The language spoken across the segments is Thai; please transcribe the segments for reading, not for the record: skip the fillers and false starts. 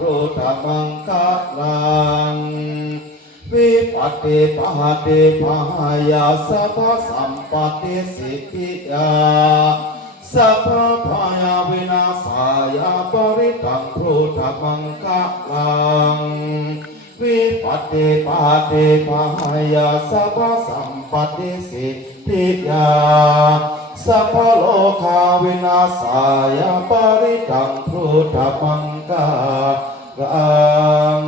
พุทธมังคะลังวิปัสสิปหาติปหายาสัพพสัมปติสิทธิยาสัพพะยาวินาศายาปริตังพุทธมังคะลังวิปัสสิปหาติปหายาสัพพสัมปติสิทธิยาสัพพะโลกาวินาศายาปริตังพุทธมังคะลัง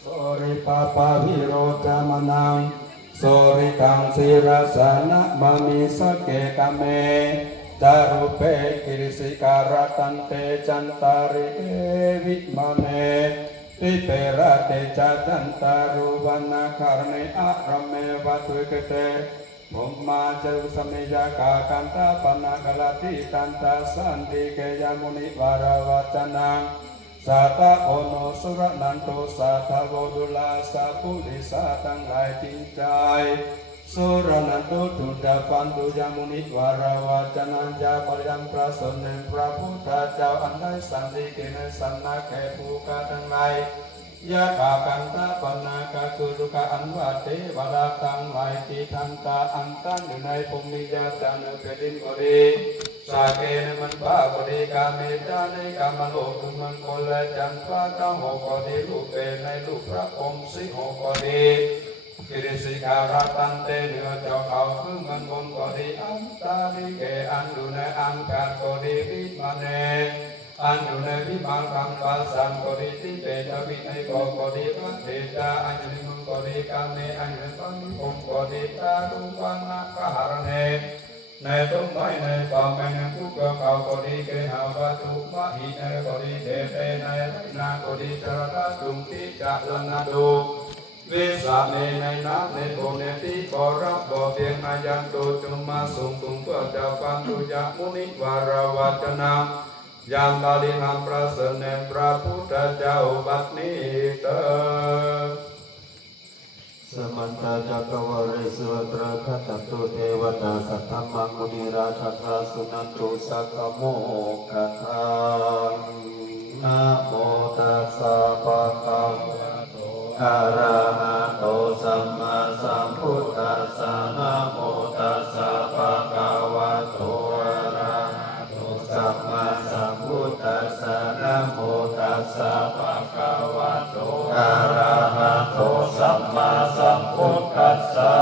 โสริปปะวิโรจามนังโสริตังศิรสนะมะมิสเกกะเมจารุเปกิริสิการตันเตจันตาริเอวิมะเนติเประเตจันตารุวันนาคารเนอะระเมวัตุเกเตภูมิมาเจวสมิยากากันตาปนากลติตันตาสันติเกยมุนิวารวัจนังสัตตะโอโนสุรนันโตสัทธโวดุลาสัพพุริสัตตังหลายจริงใจสุรนันโตจุดาปันตุยมุนิวารวัจนังยาปริยัมพระสนเนพระพุทธเจ้าอันใดสันติเกเนสันนาแก่ผู้กาทั้งหลายยะกากันตาปนากาคือดุกะอันว่าเทวดาทั้งหลายที่ทันตาอันตั้งอยู่ในภูมิญาจานุเปดินก็ดีสาเกนมันบ้าก็ดีกาเมตาในกามโลกุมันโกและจันทร์เก้าหกก็ดีลูกเปในลูกพระองค์สิหกก็ดีกิริสิการะตันเตเนื้อเจ้าเขาคือมันบนก็ดีอันตาลิเกอันดูในอันการก็ดีวิมาเนอันอยู่ในวิมานกังปัสสังกริติเปตวิไนโกกริวัตเตตาอันอยู่ในมังกริกาเมอันอยู่ในปังนิพงกริตาดุปันนักหารเนในต้นไม้ในป่าแมงกุกเขากริเกหาวัตุมะหิในกริเตเตในนากริจรตาจุงติจัลนาดูวิสาเนในน้ำในโบเนติบรับบเพียงนายันตุจุมาสุงตุงเพื่อเจ้าปันตุยามุนิวารวัจนังยังบาลิหัมพระสนเนพระพุทธเจ้าบัดนี้เตสมันตาจักรวาริสุตระคัตตุเทวตาสัทธมังมุนีราชพระสุนันตุสักโมกขังนะโมตัสสะภะคะวะโตอะระหะโตสัมมาสัมพุทธัสสะนะโมตัสสะภะคะวะโตอะระหะโตสัมมาสัมพุทธัสสะนะโมตัสสะภะคะวะโตอะระหะโตสัมมาสัมพุทธัสสะ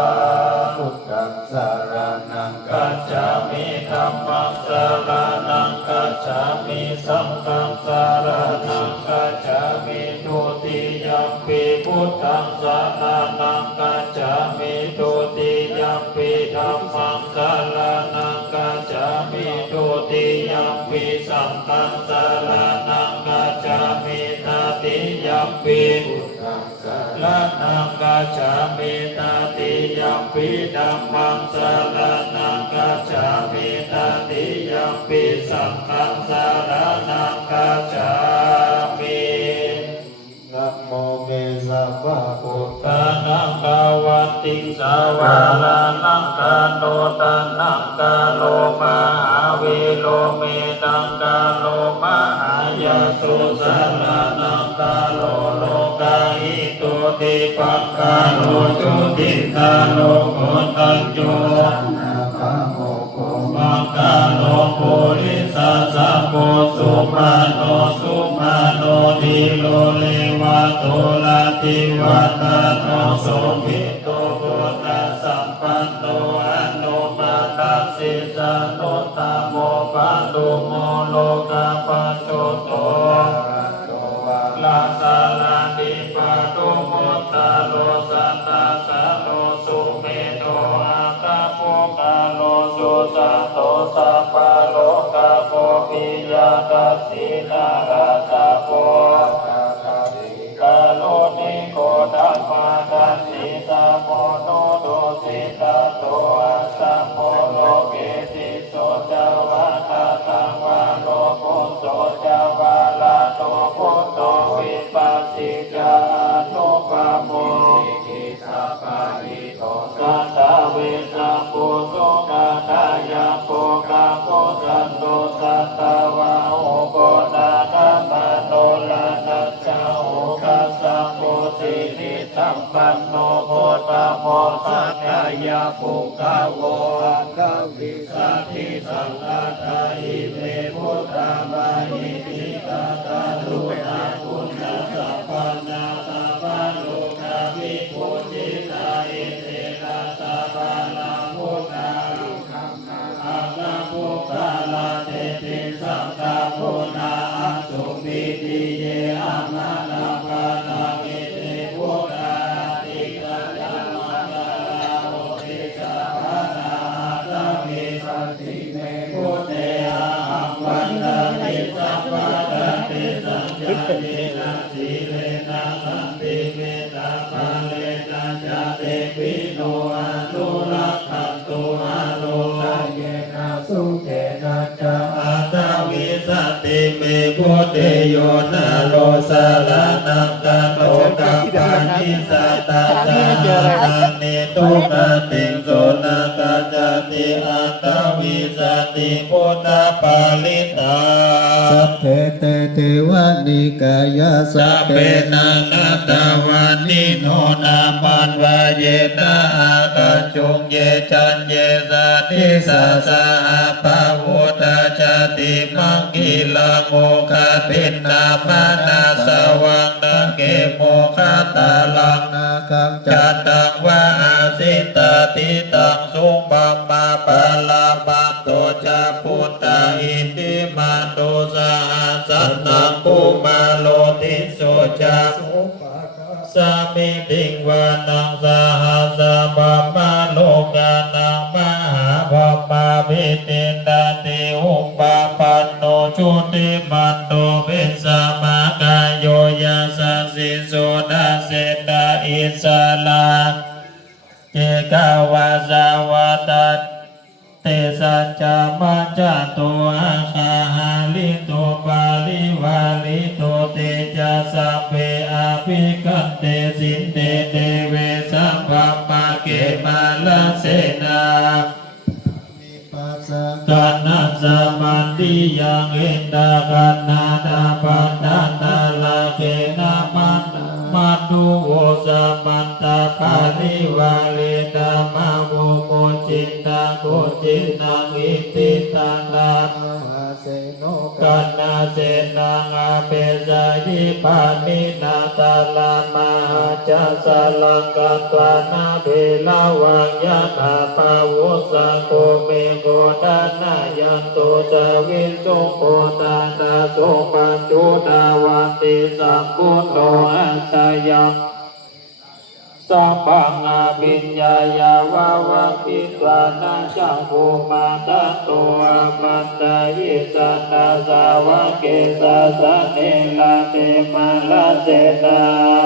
พุทธังสรณังคัจฉามิธัมมังสรณังคัจฉามิสังฆังสรณังคัจฉามิทุติยัมปิพุทธังสรณังคัจฉามิทุติยัมปิธัมมังสรณังคัจฉามิทุติยัมปิสังฆังสรณังคัจฉามิตติยัมปิพุทธังสรณังคัจฉามิตติยัมปิธัมมังสรณังคัจฉามิตติยัมปิสังฆังสรณังคัจฉามินะโมเมสะภะพุทธานังภาวันติสาวาลานังกาโตตันนังกาโลมหาวิโลเมตังกาโลมหายาสุสันนังกาโลโลกาหิตุติปักกาโลจุติกาโลโกตัญโยนาคาโมโกมังกาโลปุริสัสสะโพสุมาโนสุมาโนดิโลเลวะโตลาติวัตโนโสภิโตโกตัสสัมปันโตอนุมาตัสสิจาโนตโมปะตุโมโลกาปัจโจโตลาสาลาติปะตุโมตาโลสัตตาสาโลสุเมโตอาตาโภคาโลสุสัตโตสัพพะโลกาโภปิยาตัสสินาราสะโภกาโลนิโกธัมมาตัสสิสะโมโนโตสิตาโตอาสัมโมโลเกติโสจาวาตาตังวาโลกุโสจาวาลาโตพุทโตวิปัสสิจานุปาโมสิกิสัพพะหิโตสัตตะเวสะปุโสกาตายาโภคาโพ จันโตสัตตวะโอโกนานามาโนลานัจจาโอคัสสะโพธินิสัมปันโนโพธาโมสักกายาปุกขโวอังควิสัทธิสังฆทาอิเมพุทธามาหิติกาตาลุนาคุณสัพพนาสัพพโลกาภิปุจิตาอิเตนะสัพพะลาพุทธาอังคพุทธาลาเตติสังฆพุทธาสุปิติเยอามานาปานาอิเตพุทธาติกาญามังกาลาโอติสัพพะนาตามิสันติเมพุทเตอาวันตาติสัพพะตาติสัจจานินาสีเลนะสันติเมตตาภาเลนะจาเตปิโนอนุรักขันตุอาโลกาเยนะสุเขนะจาอัตตวิสัตติเมพุทธิโยนะโลสารานังกะโตกัปปานิสัตตาจานานิทุกขติงโสนะกัจจติอัตตวิสัตติพุทธปาลิตาสัพเพเตเทวานิกายาสัพเพนานาตาวานิโนนามันวาเยตาอาคัจจุงเยจันเยสาธิสาสาปะวุตาจติมังกิลาโมคาปินนามานาสวังนังเกโมคาตาลังนาคังจัตตังวะอาสิตาติตังสุบัมมาปะลาบัมโตจาพุทธาอิติมาโตสาสันนังปุมาโลติโสจาสามิติงวานังสาหัสบัมมาโลกานังมหาบัมมาวิตินดาติอุปาปันโนชุติมันโตวิสามากายโยยาสัสสิโสดาเสตาอิสลาเจกาวาสาวาตาเตสัจจามัจจตุอาคาหาลิโตปาลิวาลิโตเตจะสัพเพอาภิกันเตสินเตเตเวสัพพมาเกมาลเสนากันนัสมันติยังเอนดากันนาดาปันนานาลาเกนามันมัตตุโวสมันตาปาลิวาเลนามาโวโมจินนาโกจินนาอิติตังนากันนาเสนาอาเปสายิปานินาตาลามาจัสลังกันตวานาเบลาวังยะถาปาวุสะโกเมโกดานายันโตจาวิโสโกตานาโสปัญจุดาวันติสัมพุทโธอัตตยังสัพพังอภิญญายาวาวังปิตวานาจังภูมาตัตโตอามันตายิสันนาสาวะเกสาสะเนลาเตมาลาเสนา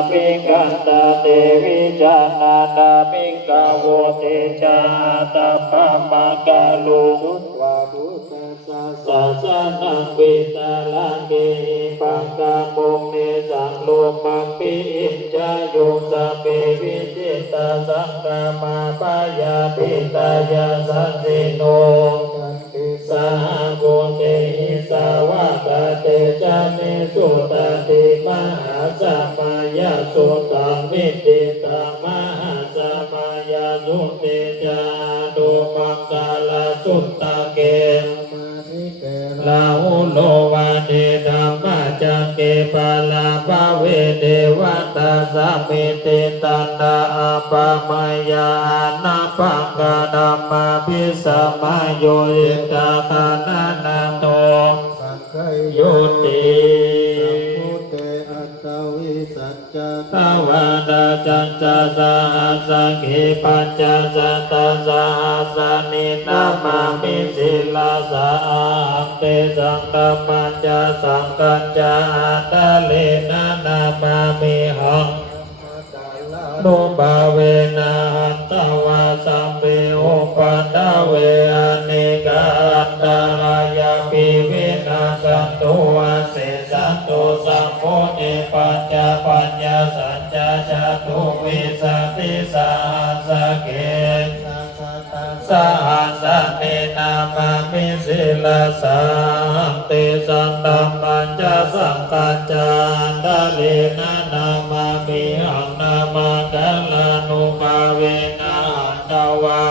ปิกันตาเตวิจานานาปิกาโวเตชาตาปะมะกาลุสุตวาดุสาสะนังวิตาลังเกปังกาโมเนสังโลมังปิอินจายุสัพเพวิจิตาสังกามาปายาปิตายาสันติโนสาโกเตหิสาวะตาเตจานิสุตติมหาสัมมายาสุตังมิติตังมหาสัมมายาสุติจาตุมังกาลสุตตะเกลาหุโลวาเดธัมมาจักเกปาลาภาเวเดวตาสัมมิติตันดาอาปามายานาปังกาดัมมาพิสัมมาโยอิตาคานานาโตโยติตาวาดาจันจาสาสังเขปัญจสัตตาสาสันินามามิสิลาสาหังเตสังฆปัญจสังกัจจาตาเลนะนามามิหังนุบาเวนะหันตวาสัมเปโอปันดาเวอเนกาอันตรายาปิวินาสันตุอาเสสันตุสัมโพเนปัญจปัญญาสัญจจตุวิสัตติสาสะเกสหัสเนนา มามิสิลาสังเตสังตัมปัญจสังกัจจานดาเลนะนามามิหังนามากัลลานุภาเวนะหันตวา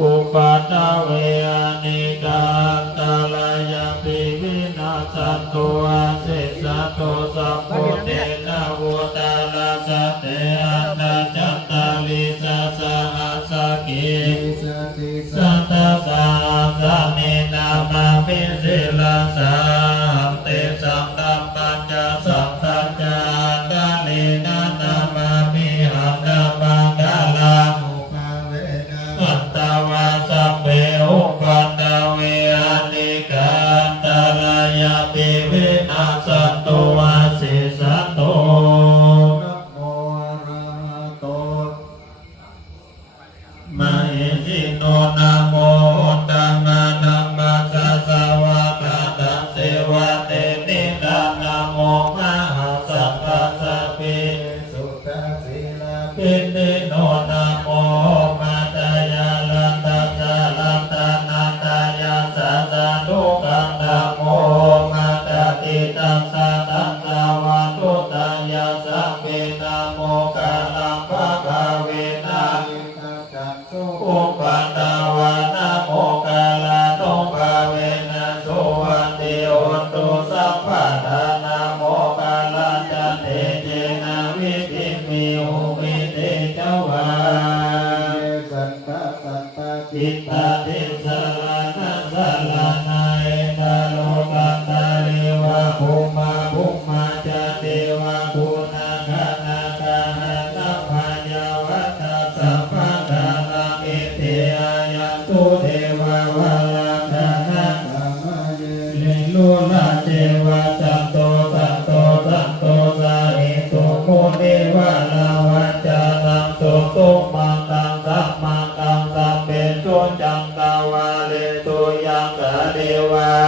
อุปัฏฐเวอนิกันตาลายาปิวินาสันตุอาเสสะโตสัพพุเตนะวุตาลาสะเตอันตจัตตาลิสะสะหัสสะกิสัตตะสะสะเนนามามิสิลาสังเตสังตัมปัญจสังกัจจานดาเลนะนามามิหังนามังกาลังอัตตวาสัพเพอุปัฏฐเวอนิกันตาลายาปิวินาสันตุอาสิสัตโตนะโมอะระหะโตมะเหสิโนนะโมตัมมานัมมาสัสสะวะกะตะเสวะเตติตานะโมมหาสัพพะสัพพิสุตตะสีลาปิติโนนะโมมาตายาลันตาจาลันตานาตายาสัสสะทุกขังนะโมมาตติตัสสะตัสสะวะตุตายาสัมเมนะโมกะลังภะคะเวนะอุปัฏฐวานะโมกะลาโนภาเวนะโสวันติโหตุสัพพะทานะโมกะลาจันเตเจนะวิธิมิอุวิเตจวาสันตะสันตะจิตตะติสรณะสรณะเอตโลกัตตาริวะภุมาภุมาจเทวะคุณาคานาคานะสัพพยาวัตสัพพะทานามิเตอายันตุเทวะวะลังธนะสัมมาเยลิลุละเทวะจันโตสันโตสันโตสาหิตุโมเดวะลาวัจจานังสุตุมังกังสัมมังกังสัพเพโชจังกาวาเลตุยังกะเดวะ